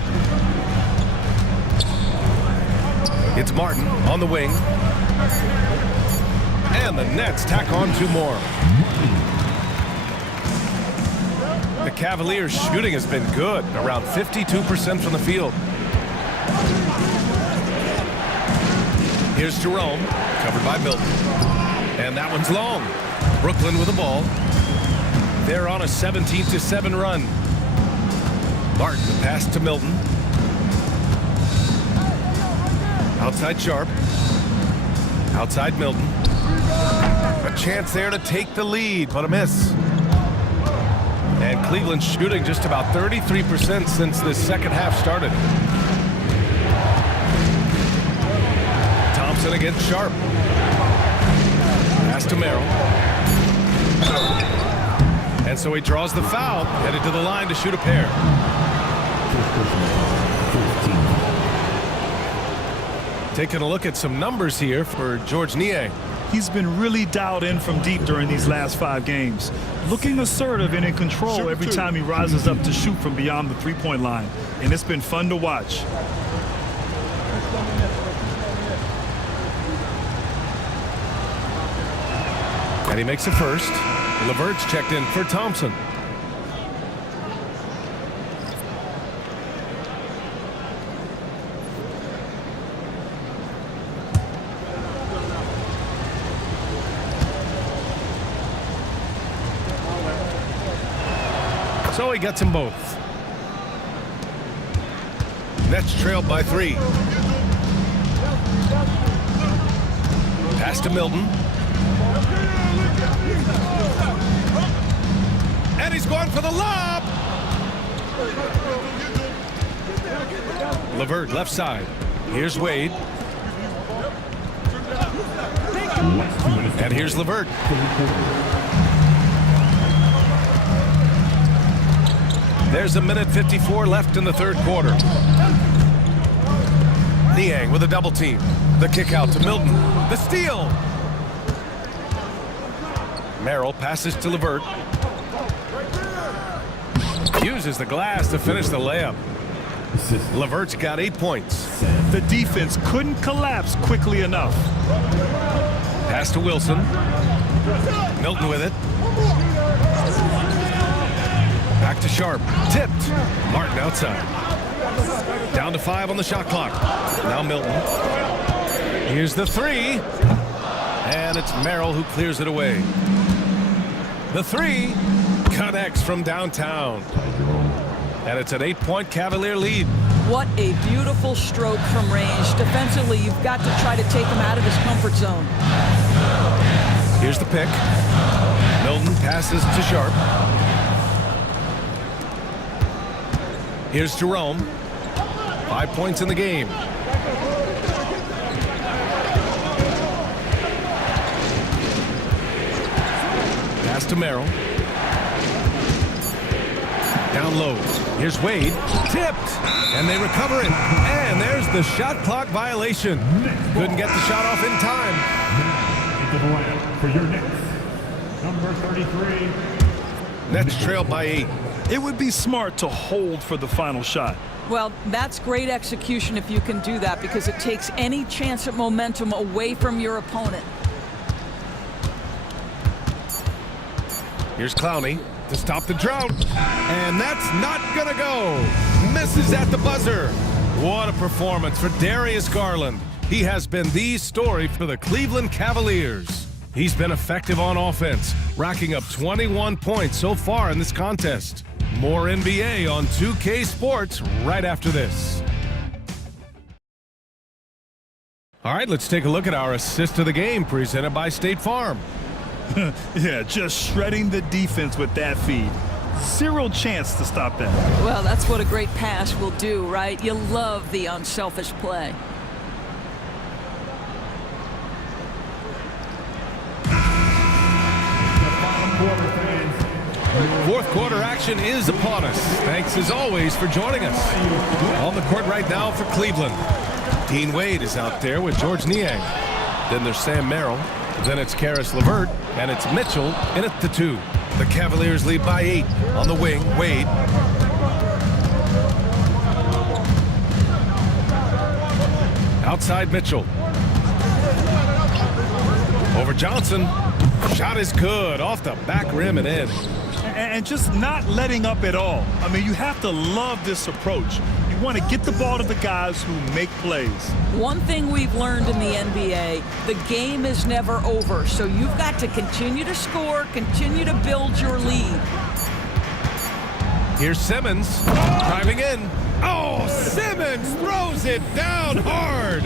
It's Martin on the wing. And the Nets tack on 2 more. The Cavaliers' shooting has been good, around 52% from the field. Here's Jerome, covered by Milton. And that one's long. Brooklyn with the ball. They're on a 17-7 run. Martin, pass to Milton. Outside Sharp. Outside Milton. A chance there to take the lead, but a miss. And Cleveland shooting just about 33% since this second half started. Thompson against Sharp. Pass to Merrill. And so he draws the foul, headed to the line to shoot a pair. Taking a look at some numbers here for Georges Niang. He's been really dialed in from deep during these last 5 games. Looking assertive and in control every time he rises up to shoot from beyond the three-point line. And it's been fun to watch. And he makes it first. LeVert's checked in for Thompson. So he gets them both. Nets trailed by 3. Pass to Milton. And he's going for the lob. LeVert left side. Here's Wade. And here's LeVert. There's a minute 54 left in the third quarter. Niang with a double team. The kick out to Milton. The steal. Merrill passes to LeVert. Uses the glass to finish the layup. LeVert's got 8 points. The defense couldn't collapse quickly enough. Pass to Wilson. Milton with it. Back to Sharp. Tipped. Martin outside. Down to 5 on the shot clock. Now Milton. Here's the 3. And it's Merrill who clears it away. The 3 connects from downtown. And it's an 8-point Cavalier lead. What a beautiful stroke from range. Defensively, you've got to try to take him out of his comfort zone. Here's the pick. Milton passes to Sharp. Here's Jerome. 5 points in the game. Pass to Merrill. Down low. Here's Wade. Tipped. And they recover it. And there's the shot clock violation. Couldn't get the shot off in time. Into the lineup for your Knicks, number 33. Nets trail by 8. It would be smart to hold for the final shot. Well, that's great execution if you can do that, because it takes any chance at momentum away from your opponent. Here's Clowney to stop the drought. And that's not gonna go. Misses at the buzzer. What a performance for Darius Garland. He has been the story for the Cleveland Cavaliers. He's been effective on offense, racking up 21 points so far in this contest. More NBA on 2K Sports right after this. All right, let's take a look at our assist of the game presented by State Farm. Yeah, just shredding the defense with that feed. Zero chance to stop that. Well, that's what a great pass will do, right? You love the unselfish play. Fourth quarter action is upon us. Thanks as always for joining us. On the court right now for Cleveland. Dean Wade is out there with George Niang. Then there's Sam Merrill. Then it's Karis LeVert. And it's Mitchell in at the 2. The Cavaliers lead by 8. On the wing, Wade. Outside Mitchell. Over Johnson. Shot is good. Off the back rim and in. And just not letting up at all. I mean, you have to love this approach. You want to get the ball to the guys who make plays. One thing we've learned in the NBA, the game is never over. So you've got to continue to score, continue to build your lead. Here's Simmons driving in. Oh, Simmons throws it down hard.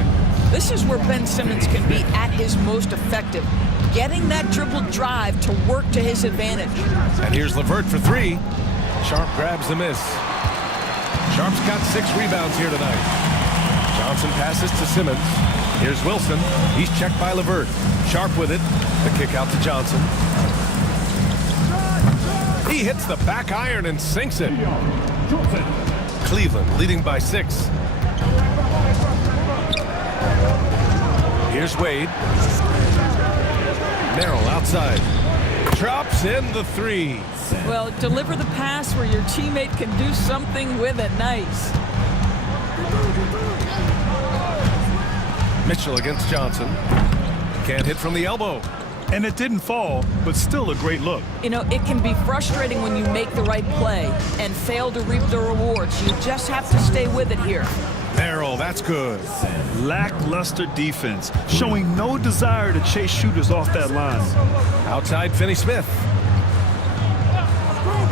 This is where Ben Simmons can be at his most effective, getting that dribble drive to work to his advantage. And here's LeVert for 3. Sharp grabs the miss. Sharp's got 6 rebounds here tonight. Johnson passes to Simmons. Here's Wilson. He's checked by LeVert. Sharp with it. The kick out to Johnson. He hits the back iron and sinks it. Cleveland leading by 6. Here's Wade. Merrill outside. Drops in the 3. Well, deliver the pass where your teammate can do something with it. Nice. Mitchell against Johnson. Can't hit from the elbow. And it didn't fall, but still a great look. You know, it can be frustrating when you make the right play and fail to reap the rewards. You just have to stay with it here. Merrill, that's good. Lackluster defense, showing no desire to chase shooters off that line. Outside Finney-Smith.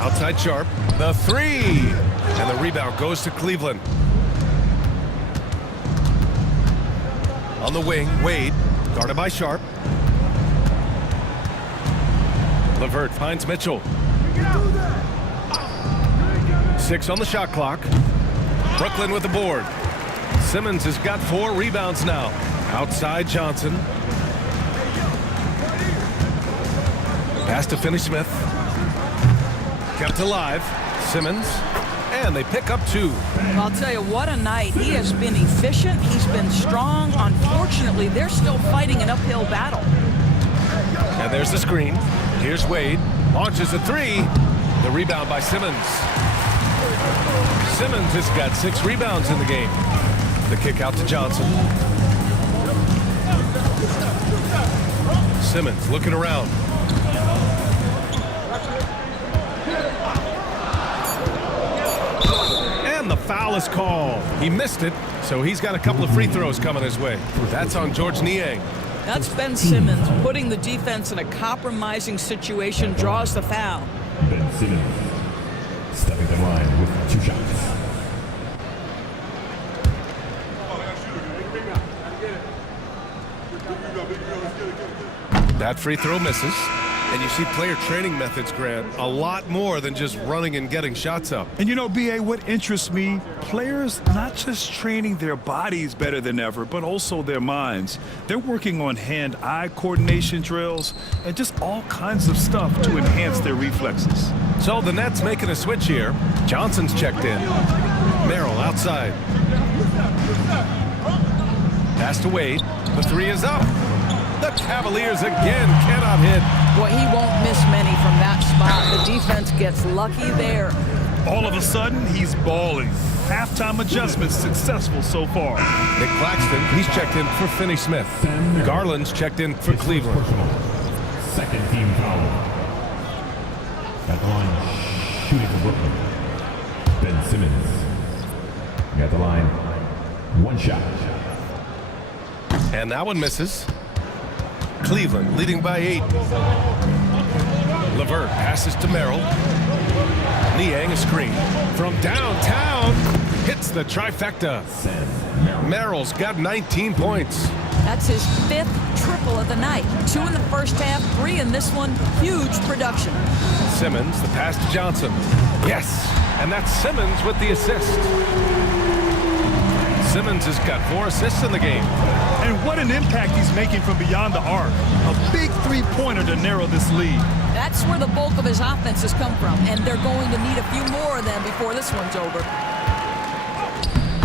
Outside Sharp. The 3. And the rebound goes to Cleveland. On the wing, Wade. Guarded by Sharp. LeVert finds Mitchell. 6 on the shot clock. Brooklyn with the board. Simmons has got 4 rebounds now. Outside Johnson. Pass to Finney-Smith. Kept alive. Simmons. And they pick up 2. I'll tell you, what a night. He has been efficient. He's been strong. Unfortunately, they're still fighting an uphill battle. And there's the screen. Here's Wade. Launches a 3. The rebound by Simmons. Simmons has got 6 rebounds in the game. The kick out to Johnson. Simmons looking around. And the foul is called. He missed it, so he's got a couple of free throws coming his way. That's on George Niang. That's Ben Simmons putting the defense in a compromising situation, draws the foul. Ben Simmons stepping the line with 2 shots. That free throw misses. And you see player training methods, Grant, a lot more than just running and getting shots up. And you know, B.A., what interests me, players not just training their bodies better than ever, but also their minds. They're working on hand-eye coordination drills and just all kinds of stuff to enhance their reflexes. So the Nets making a switch here. Johnson's checked in. Merrill outside. Pass to Wade. The 3 is up. The Cavaliers again cannot hit. Boy, he won't miss many from that spot. The defense gets lucky there. All of a sudden, he's balling. Halftime adjustments successful so far. Nick Claxton, he's checked in for Finney-Smith. Garland's checked in for Cleveland. Second team foul. At the line, shooting for Brooklyn. Ben Simmons. At the line, 1 shot. And that one misses. Cleveland leading by 8. LeVert passes to Merrill. Niang a screen. From downtown, hits the trifecta. Merrill's got 19 points. That's his 5th triple of the night. 2 in the first half, 3 in this one. Huge production. Simmons, the pass to Johnson. Yes, and that's Simmons with the assist. Simmons has got 4 assists in the game. And what an impact he's making from beyond the arc. A big three-pointer to narrow this lead. That's where the bulk of his offense has come from, and they're going to need a few more of them before this one's over.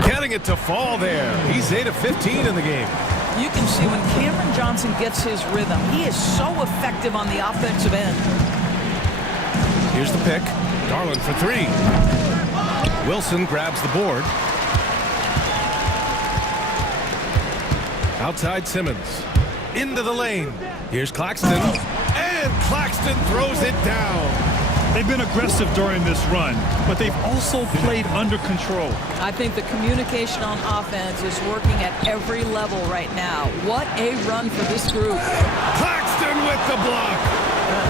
Getting it to fall there. He's 8 of 15 in the game. You can see when Cameron Johnson gets his rhythm, he is so effective on the offensive end. Here's the pick. Garland for 3. Wilson grabs the board. Outside Simmons. Into the lane. Here's Claxton. And Claxton throws it down. They've been aggressive during this run, but they've also played under control. I think the communication on offense is working at every level right now. What a run for this group. Claxton with the block.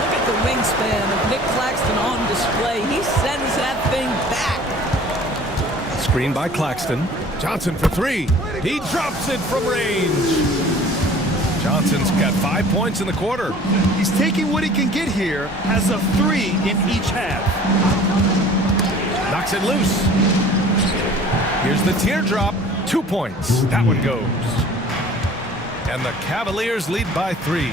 Look at the wingspan of Nick Claxton on display. He sends that thing back. Screen by Claxton. Johnson for 3. He drops it from range. Johnson's got 5 points in the quarter. He's taking what he can get here as a 3 in each half. Knocks it loose. Here's the teardrop. 2 points. That one goes. And the Cavaliers lead by 3.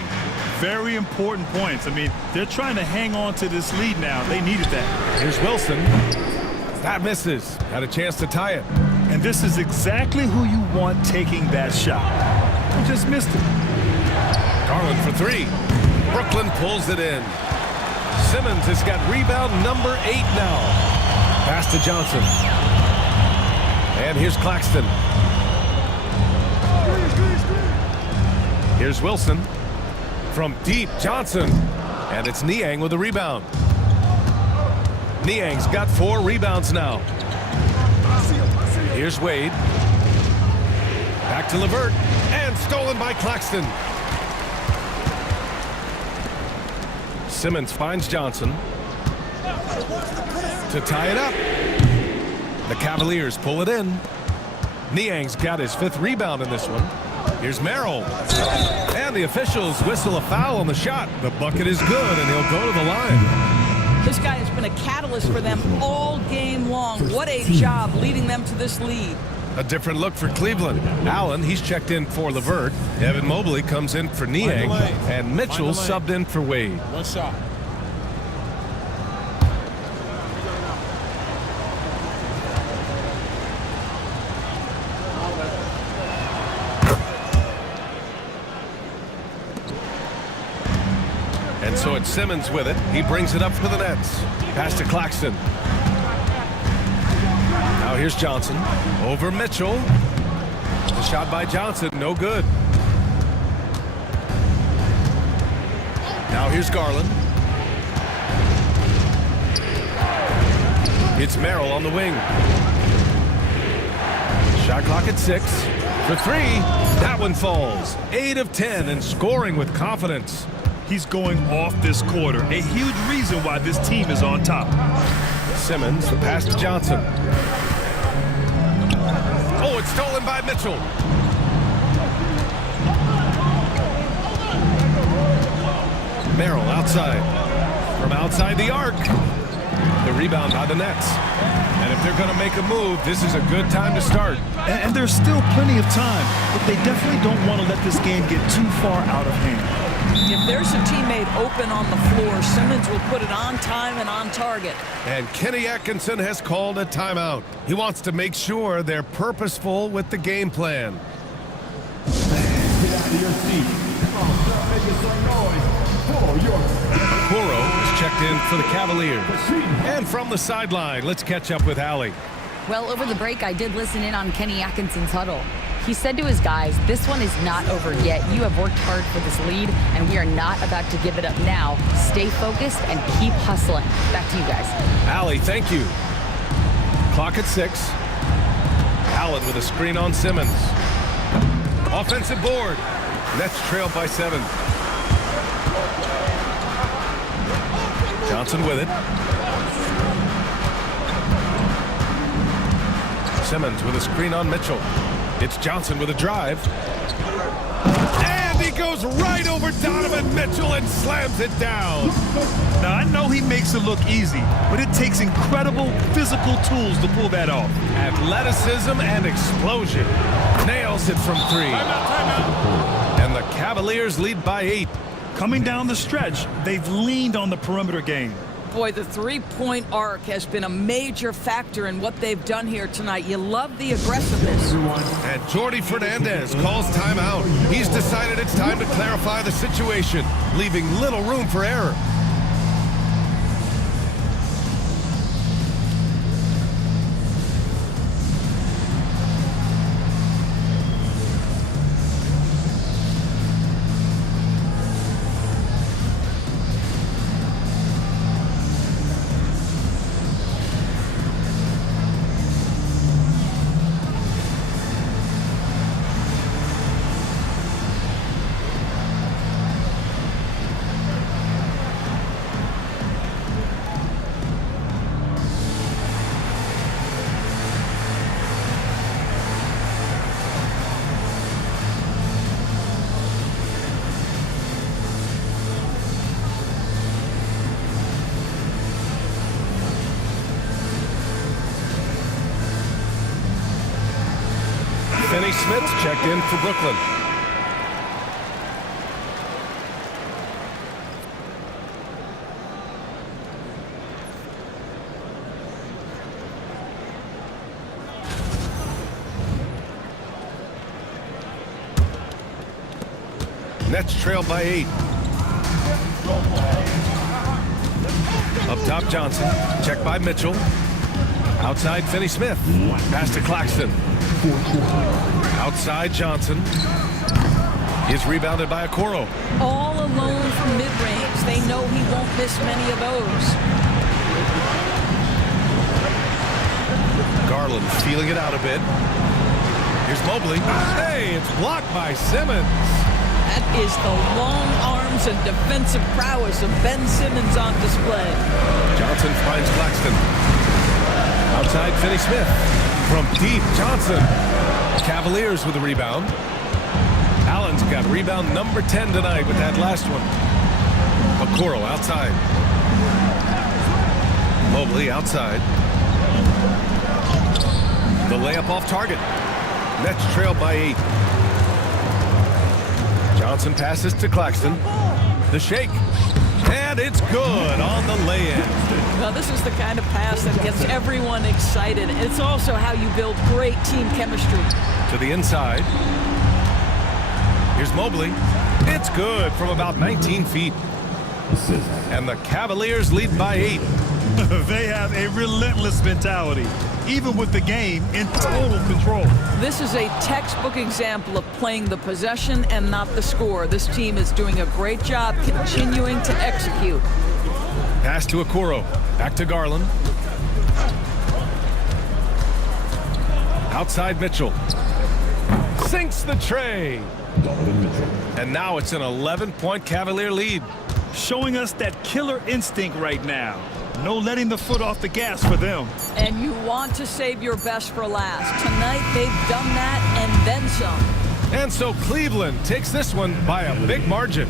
Very important points. I mean, they're trying to hang on to this lead now. They needed that. Here's Wilson. That misses. Had a chance to tie it. And this is exactly who you want taking that shot. He just missed it. Garland for 3. Brooklyn pulls it in. Simmons has got rebound number 8 now. Pass to Johnson. And here's Claxton. Here's Wilson. From deep, Johnson. And it's Niang with the rebound. Niang's got 4 rebounds now. Here's Wade. Back to LeVert. And stolen by Claxton. Simmons finds Johnson to tie it up. The Cavaliers pull it in. Niang's got his 5th rebound in this one. Here's Merrill. And the officials whistle a foul on the shot. The bucket is good, and he'll go to the line. This guy has been a catalyst for them all game long. What a job leading them to this lead. A different look for Cleveland. Allen, he's checked in for LeVert. Evan Mobley comes in for Niang. And Mitchell subbed in for Wade. 1 shot. And so it's Simmons with it. He brings it up for the Nets. Pass to Claxton. Now here's Johnson. Over Mitchell. The shot by Johnson, no good. Now here's Garland. It's Merrill on the wing. Shot clock at 6. For 3. That one falls. 8 of 10 and scoring with confidence. He's going off this quarter. A huge reason why this team is on top. Simmons, the pass to Johnson. Oh, it's stolen by Mitchell. Merrill outside. From outside the arc. The rebound by the Nets. And if they're going to make a move, this is a good time to start. And there's still plenty of time, but they definitely don't want to let this game get too far out of hand. If there's a teammate open on the floor, Simmons will put it on time and on target. And Kenny Atkinson has called a timeout. He wants to make sure they're purposeful with the game plan. Get out of your seat. Come on, start making some noise for your... Kuro is checked in for the Cavaliers. And from the sideline, let's catch up with Allie. Well, over the break, I did listen in on Kenny Atkinson's huddle. He said to his guys, this one is not over yet. You have worked hard for this lead, and we are not about to give it up now. Stay focused and keep hustling. Back to you guys. Allie, thank you. Clock at 6. Allen with a screen on Simmons. Offensive board. Nets trail by 7. Johnson with it. Simmons with a screen on Mitchell. It's Johnson with a drive. goes right over Donovan Mitchell and slams it down. Now, I know he makes it look easy, but it takes incredible physical tools to pull that off. Athleticism and explosion. Nails it from 3. And the Cavaliers lead by 8. Coming down the stretch, they've leaned on the perimeter game. Boy, the three-point arc has been a major factor in what they've done here tonight. You love the aggressiveness. And Jordy Fernandez calls timeout. He's decided it's time to clarify the situation, leaving little room for error. Finney Smith checked in for Brooklyn. Nets trailed by 8. Up top, Johnson. Checked by Mitchell. Outside, Finney Smith. Pass to Claxton. Outside, Johnson. Is rebounded by Okoro. All alone from mid-range. They know he won't miss many of those. Garland feeling it out a bit. Here's Mobley. Hey, it's blocked by Simmons. That is the long arms and defensive prowess of Ben Simmons on display. Johnson finds Claxton. Outside, Finney Smith. From deep, Johnson. Cavaliers with the rebound. Allen's got rebound number 10 tonight with that last one. Okoro outside. Mobley outside. The layup off target. Nets trail by 8. Johnson passes to Claxton. The shake. And it's good on the lay-in. Well, this is the kind of pass that gets everyone excited. It's also how you build great team chemistry. To the inside. Here's Mobley. It's good from about 19 feet. And the Cavaliers lead by 8. They have a relentless mentality, even with the game in total control. This is a textbook example of playing the possession and not the score. This team is doing a great job continuing to execute. Pass to Okoro. Back to Garland. Outside Mitchell. Sinks the tray. And now it's an 11-point Cavalier lead. Showing us that killer instinct right now. No letting the foot off the gas for them. And you want to save your best for last. Tonight they've done that and then some. And so Cleveland takes this one by a big margin.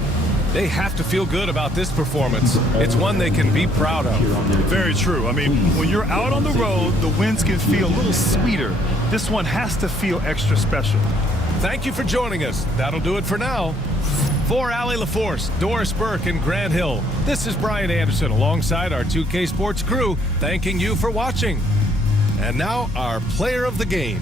They have to feel good about this performance. It's one they can be proud of. Very true. I mean, when you're out on the road, the wins can feel a little sweeter. This one has to feel extra special. Thank you for joining us. That'll do it for now. For Allie LaForce, Doris Burke, and Grant Hill, this is Brian Anderson alongside our 2K Sports crew, thanking you for watching. And now our player of the game.